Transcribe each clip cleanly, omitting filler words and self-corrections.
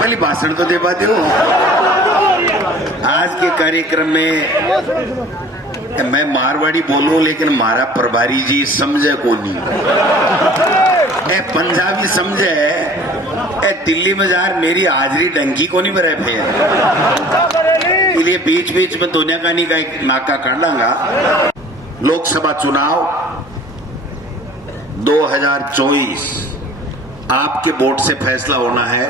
पहले भाषण तो दे पाते हो। आज के कार्यक्रम में मैं मारवाड़ी बोलूं लेकिन मारा प्रभारी जी समझे को नहीं, पंजाबी समझे, दिल्ली में जार मेरी हाजरी डंकी को नहीं भरे फिर, इसलिए बीच बीच में दुनिया का नहीं का एक नाका कर लांगा। लोकसभा चुनाव 2024 आपके वोट से फैसला होना है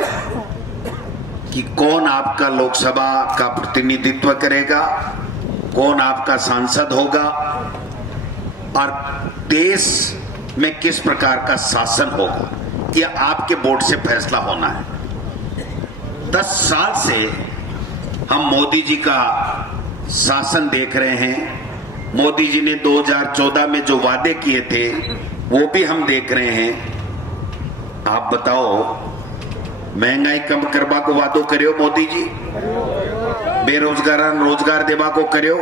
कि कौन आपका लोकसभा का प्रतिनिधित्व करेगा, कौन आपका सांसद होगा और देश में किस प्रकार का शासन होगा, यह आपके वोट से फैसला होना है। 10 साल से हम मोदी जी का शासन देख रहे हैं। मोदी जी ने 2014 में जो वादे किए थे वो भी हम देख रहे हैं। आप बताओ, महंगाई कम करवा को वादो करियो मोदी जी, बेरोजगार रोजगार देवा को करियो,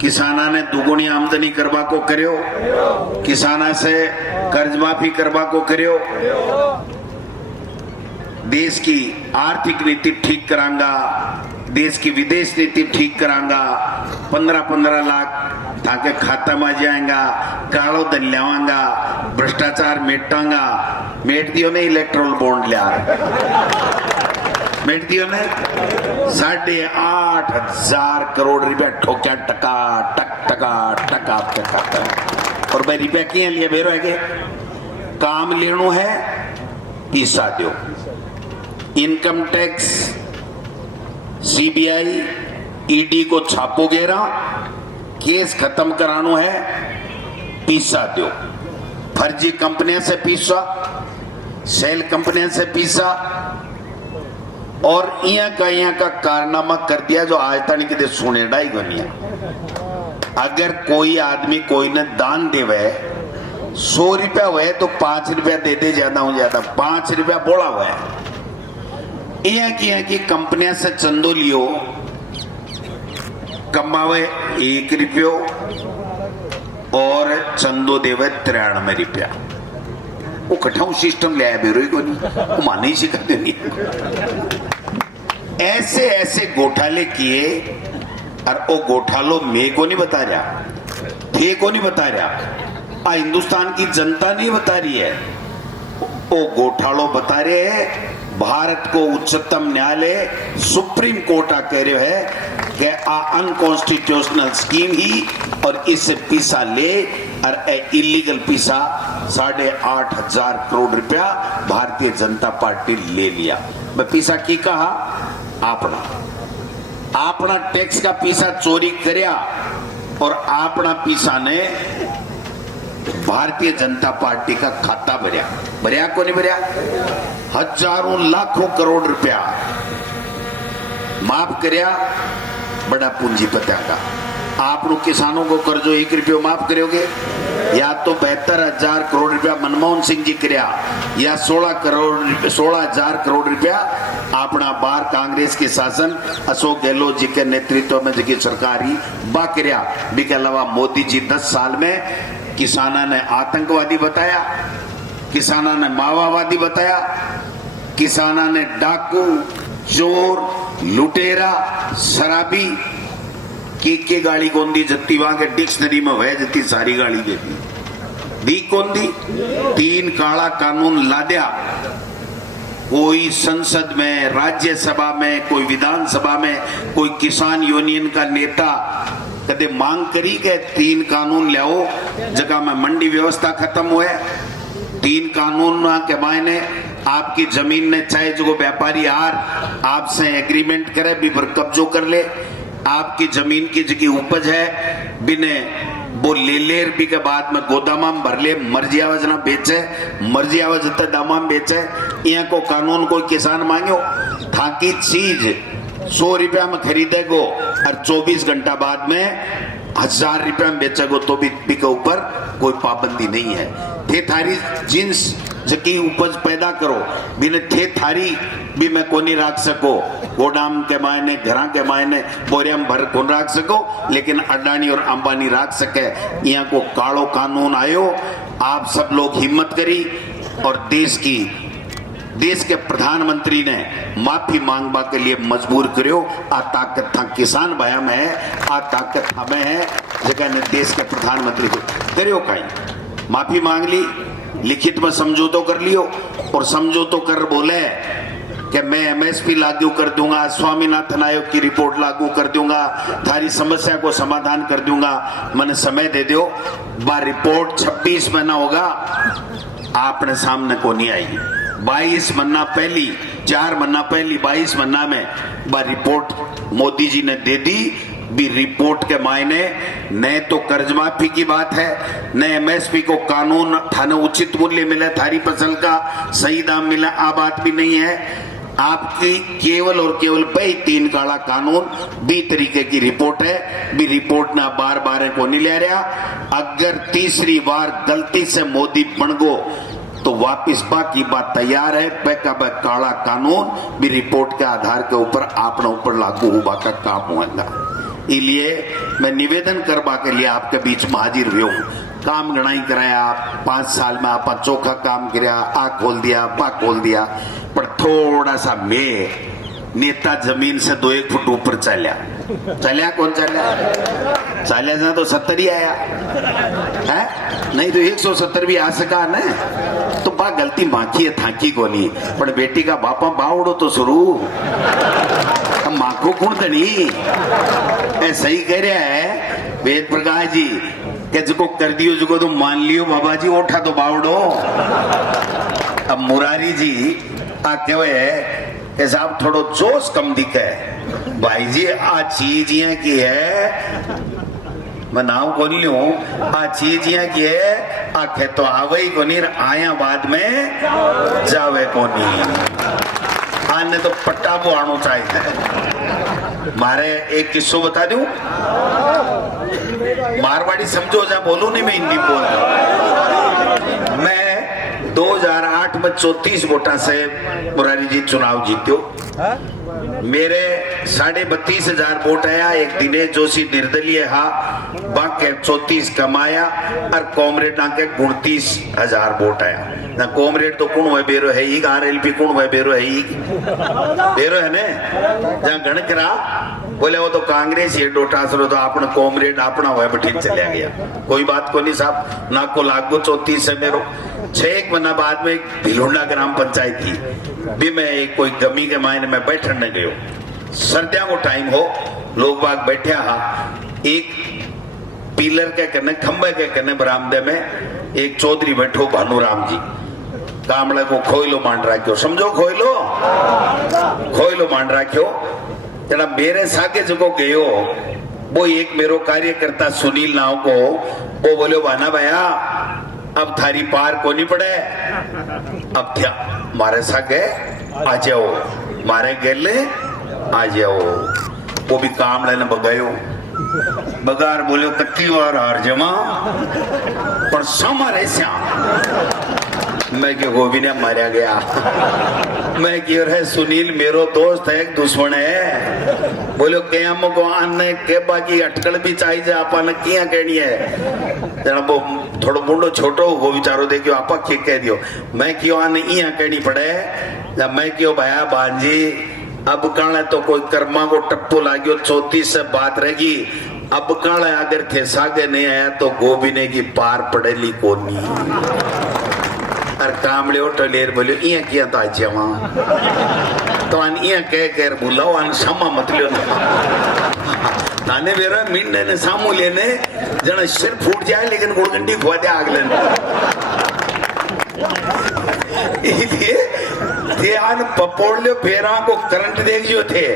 किसाना ने दुगुनी आमदनी करवा को करियो, किसाना से कर्ज माफी करवा को करियो, देश की आर्थिक नीति ठीक करांगा, देश की विदेश नीति ठीक करांगा, 15-15 लाख ताके खाता में जाएगा, कालो धन लियावांगा, भ्रष्टाचार मेटांगा। मेट दियो ने इलेक्ट्रोल बॉन्ड लिया, मेट दियो ने 8,500 करोड़ रुपया ठोक्या टका टक टका टका टका टक। और भाई रुपया किए लिए बेरो है काम लेनो है, पैसा दो। इनकम टैक्स सीबीआई ईडी को छापो गेरा, केस खत्म करानो है, पैसा दो। फर्जी कंपनियों से पैसा, सेल कंपनियों से पैसा और यहाँ का कारनामा कर दिया जो आज तक किसी सुने डाई गनिया। अगर कोई आदमी कोई ने दान देवे 100 रुपया हुए तो 5 रुपया दे दे, ज्यादा हो ज्यादा 5 रुपया बोला हुआ है। यहाँ की कंपनियां से चंदो लियो, कमावे 1 रुपयो और चंदो देवे 93 रुपया। वो कठाऊ सिस्टम ले आया बेरोई को नहीं, वो माने ही सिखाते नहीं। ऐसे ऐसे घोटाले किए और वो घोटालो मैं को नहीं बता रहा, थे को नहीं बता रहा, हिंदुस्तान की जनता नहीं बता रही है, वो घोटालो बता रहे हैं। भारत को उच्चतम न्यायालय सुप्रीम कोर्ट आ कह रहे है कि अनकॉन्स्टिट्यूशनल स्कीम ही और इससे पैसा ले और इलीगल पैसा 8,500 करोड़ रुपया भारतीय जनता पार्टी ले लिया। मैं पैसा की कहा, अपना टैक्स का पैसा चोरी करया और अपना पैसा ने भारतीय जनता पार्टी का खाता भरिया, भरिया को नहीं भरिया, हजारों लाखों करोड़ रुपया माफ करया बड़ा पूंजीपतिया का। आप लोग किसानों को कर्जो 1 रुपयो माफ करोगे, या तो 72,000 करोड़ रुपया मनमोहन सिंह जी करया, या 16,000 करोड़ रुपया अपना बार कांग्रेस के शासन अशोक गहलोत जी के नेतृत्व में जी सरकार ही बा करया। के अलावा मोदी जी 10 साल में किसाना ने आतंकवादी बताया, किसाना ने माओवादी बताया, किसाना ने डाकू, चोर, लुटेरा, शराबी के गाड़ी कौन दी जत्ती वहां के डिक्शनरी में वह जत्ती सारी गाड़ी देती दी कौन दी। 3 काला कानून लाद्या, कोई संसद में, राज्यसभा में, कोई विधानसभा में, कोई किसान यूनियन का नेता कदे मांग करी के 3 कानून लाओ जगह में मंडी व्यवस्था खत्म हुए। 3 कानून के मायने आपकी जमीन ने चाहे जो व्यापारी आर आपसे एग्रीमेंट करे भी पर कब्जो कर ले, आपकी जमीन की जगह उपज है बिने वो ले ले भी के बाद में गोदामा में भर ले, मर्जी आवाज ना बेचे, मर्जी आवाज दामा में बेचे। यहाँ को कानून कोई किसान मांगो थाकी चीज 100 रुपया में खरीदेगो और 24 घंटा बाद में 1,000 रुपया में बेचेगो तो भी के ऊपर कोई पाबंदी नहीं है। थे थारी जिन्स जकी उपज पैदा करो बिने थे थारी भी मैं कोनी रख सको, गोदाम के मायने, घरा के मायने बोरिया में भर कौन रख सको, लेकिन अडानी और अंबानी रख सके। यहाँ को कालो कानून आयो, आप सब लोग हिम्मत करी और देश की देश के प्रधानमंत्री ने माफी मांगवा के लिए मजबूर करो। आ ताकत था किसान भाया में है, आ ताकत हमें है जगह देश के प्रधानमंत्री को करो कहीं माफी मांग ली, लिखित में समझौतो कर लियो और समझौतो कर बोले कि मैं एमएसपी लागू कर दूंगा, स्वामीनाथन आयोग की रिपोर्ट लागू कर दूंगा, थारी समस्या को समाधान कर दूंगा, मैंने समय दे दो। बा रिपोर्ट 26 महीना होगा आपने सामने को नहीं आई। 22 महीना पहली, 4 महीना पहली 22 महीना में बा रिपोर्ट मोदी जी ने दे दी। भी रिपोर्ट के मायने न तो कर्ज माफी की बात है, न एमएसपी को कानून थाने उचित मूल्य मिले, थारी फसल का सही दाम मिला, आ बात भी नहीं है। आपकी केवल और केवल भाई 3 काला कानून भी तरीके की रिपोर्ट है। भी रिपोर्ट ना बार बार को नहीं ले रहा। अगर तीसरी बार गलती से मोदी बन गो तो वापिस बाकी बात तैयार है। बैका बैक काला कानून भी रिपोर्ट के आधार के ऊपर आपने ऊपर लागू हुआ का काम होगा। इसलिए मैं निवेदन करवा के लिए आपके बीच में हाजिर हुई हूँ। काम गणाई कराया, 5 साल में आप चोखा काम कराया, आ खोल दिया, पा खोल दिया, पर थोड़ा सा मैं नेता जमीन से 2-1 फुट ऊपर चलिया कौन चलिया ना तो 70 ही आया है, नहीं तो 170 भी आ सका न। तो बा गलती माखी है, थाकी को नहीं, पर बेटी का बापा बावड़ो तो शुरू माखो कौन नहीं ऐसा ही कह रहा है वेद प्रकाश जी के जो कर दियो जो तो मान लियो बाबा जी, उठा तो बावड़ो। अब मुरारी जी आ कहे साहब थोड़ो जोश कम दिखे भाई जी, आ चीज ये की है मैं नाव को नहीं लूं, आ चीज ये की है आखे तो आवे को नहीं, आया बाद में जावे को नहीं। आने तो पट्टा को आनो चाहिए। मारे एक किस्सो बता दूं, मारवाड़ी समझो जा बोलू नहीं, मैं हिंदी बोल रहा। मैं 2008 में 34 वोटा से मुरारी जी चुनाव जीत्यो। मेरे 32,500 वोट आया। एक दिनेश जोशी निर्दलीय हा, बाकी 34 कमाया और कॉमरेड आके 29,000 वोट आया। ना कॉमरेड तो कौन हुए बेरो है ही, आरएलपी कौन हुए बेरो है ही, बेरो है ने जहां गणकरा बोले वो तो कांग्रेस ये डोटासरो तो अपना कॉमरेड अपना हुआ बैठी चला गया। कोई बात को नहीं साहब, ना को लागू 34 से मेरो 6 महीना बाद में भिलुंडा ग्राम पंचायत थी भी मैं एक कोई गमी के मायने में बैठने गयो। सर्दियों को टाइम हो, लोग बाग बैठे हा, एक पिलर के कने खंबे के कने बरामदे में एक चौधरी बैठो भानुराम जी, कामड़े को खोयलो मांड राख्यो, समझो खोयलो मांड राख्यो। जरा मेरे सागे जो गयो वो एक मेरो कार्यकर्ता सुनील नाव को वो बोलो वाना भैया अब थारी पार को नहीं पड़े, अब क्या मारे सागे आ जाओ, मारे गेले आ जाओ। वो भी काम लेने बगायो, बगार बोलो कत्ती बार हार जमा पर समारे श्याम। मैं क्यों गोभी ने मारा गया, मैं क्यों रहे सुनील मेरो दोस्त है एक दुश्मन है। बोलो क्या को आने के बाकी अटकल भी चाहिए आपने किया कहनी है। जना वो थोड़ा मुंडो छोटो वो विचारो देखियो आपा क्या कह दियो, मैं क्यों आने इया कहनी पड़े, जब मैं क्यों भाया बांजी अब काले तो कोई कर्मा को टप्पो लाग्यो 34 से बात रहेगी। अब काले अगर थे सागे नहीं आया तो गोबिने की पार पड़ेली कोनी। और कामले उठो लेर बोलियो इया किया तो आज वहां तो अन इया कह कर बुलाओ अन क्षमा मत लियो नाने बेरा मिंडे ने सामू लेने जना सिर फूट जाए लेकिन गुड़गंडी खुआ दे आगले इसलिए ध्यान पपोड़ लो फेरा को करंट दे दियो थे।